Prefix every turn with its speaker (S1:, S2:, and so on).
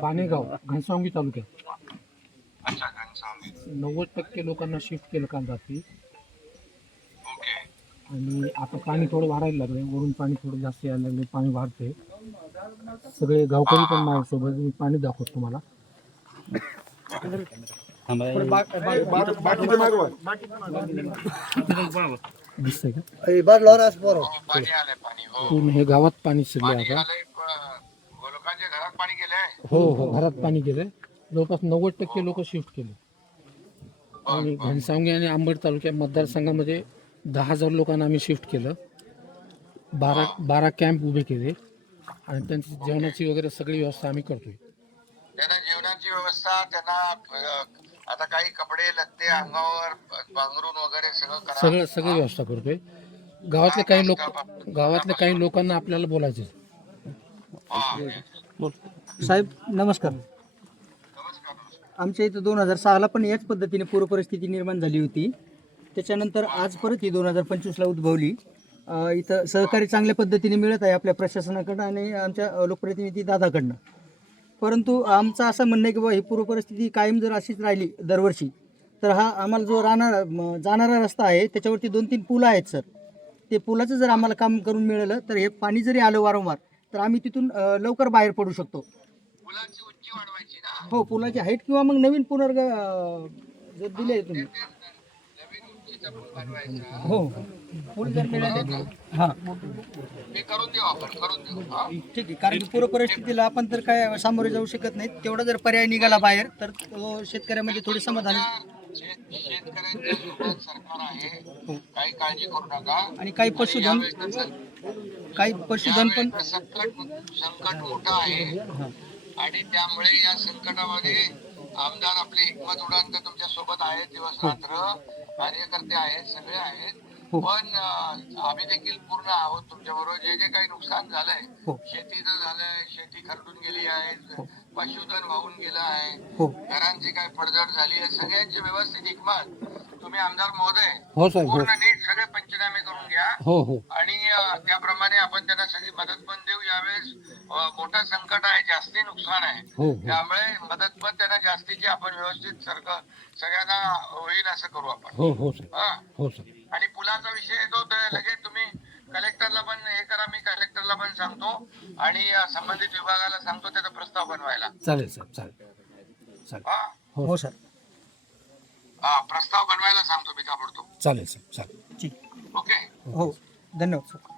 S1: बाणेगाव घनसावंगी तालुक्यात
S2: अच्छा, घनसावंगी.
S1: 90% लोकांना शिफ्ट केलं काल रात्री.
S2: ओके.
S1: आणि आता पाणी थोडं वाढायला लागलं, वरून पाणी थोडं जास्त यायला लागले, पाणी वाढते. सगळे गावकरी पण माझ्यासोबत, मी पाणी दाखवतो तुम्हाला. दिसतंय का?
S2: हो, पाणी आलंय, पाणी. हो,
S1: पूर्ण हे गावात पाणी शिरले
S2: पाणी
S1: आता.
S2: आलंय. लोकांच्या घरात पाणी गेलंय.
S1: हो, घरात पाणी गेलंय. जवळपास 90% लोक शिफ्ट केले. आणि घनसावंगी आणि अंबड तालुक्या मतदारसंघामध्ये 10,000 लोकांना आम्ही शिफ्ट केलं. 12 कॅम्प उभे केले आणि त्यांची जेवणाची वगैरे सगळी व्यवस्था आम्ही करतोय.
S2: त्यांना जेवणाची व्यवस्था, त्यांना आता काही कपडे लत्ते अंगावर पांघरून वगैरे सगळं करा.
S1: सगळी व्यवस्था करतोय. गावातल्या काही लोकांना आपल्याला बोलायचं.
S3: साहेब नमस्कार. आमच्या इथं 2006ला पण याच पद्धतीने पूरपरिस्थिती निर्माण झाली होती. त्याच्यानंतर आज परत ही 2025ला उद्भवली. इथं सहकार्य चांगल्या पद्धतीने मिळत आहे आपल्या प्रशासनाकडनं आणि आमच्या लोकप्रतिनिधी दादाकडनं. परंतु आमचं असं म्हणणं आहे की बाबा ही पूरपरिस्थिती कायम जर अशीच राहिली दरवर्षी, तर हा आम्हाला जो जाणारा रस्ता आहे त्याच्यावरती 2-3 पुलं आहेत सर. ते पुलाचं जर आम्हाला काम करून मिळालं तर हे पाणी जरी आलं वारंवार तर आम्ही तिथून लवकर बाहेर पडू शकतो.
S2: मुलांची उंची वाढवायची ना.
S3: हो, पुलाची हाईट किंवा मग नवीन जर दिले तुम्ही.
S2: नवीन उंचीचा पूल बनवायचा.
S3: हो, पूल जर मिळाले हां
S2: ते करून देऊ, आपण करून देऊ.
S3: ठीक आहे. कारण की पूर परिस्थितीला आपण तर काय सामोरे जाऊ शकत नाही. तेवढा जर पर्याय निघाला बाहेर तर शेतकऱ्यामध्ये थोडी समाधान.
S2: शेतकऱ्यांच्या सोबत सरकार आहे, काही काळजी करू नका.
S3: आणि काही पशुधन पण
S2: संकट मोठं आहे आणि त्यामुळे या संकटामध्ये आमदार आपले हिकमत उडान तर तुमच्या सोबत आहेत, दिवस रात्र कार्यकर्ते आहेत, सगळे आहेत. पण आम्ही देखील पूर्ण आहोत तुमच्या बरोबर. जे जे काही नुकसान झालंय, शेतीचं झालंय, शेती खरडून गेली आहे, पशुधन वाहून गेलं आहे, घरांची काय पडझड झाली आहे, सगळ्यांची व्यवस्थित हिकमत तुम्ही आमदार महोदय पूर्ण नीट सगळे पंचनामे करून घ्या. आणि त्याप्रमाणे आपण त्यांना सगळी मदत पण देऊ. यावेळेस मोठं संकट आहे, जास्ती नुकसान आहे, त्यामुळे मदत पण त्यांना जास्तीची आपण व्यवस्थित सगळ्यांना होईल असं करू आपण. आणि पुलाचा विषय येतो तर लगेच तुम्ही कलेक्टरला पण हे करा, मी कलेक्टरला पण सांगतो आणि संबंधित विभागाला सांगतो त्याचा प्रस्ताव बनवायला.
S1: चालेल सर, चालेल.
S3: हो सर.
S2: प्रस्ताव बनवायला सांगतो मी ताबडतोब.
S1: चालेल सर, चालेल.
S3: ठीक.
S2: ओके.
S3: हो, धन्यवाद सर.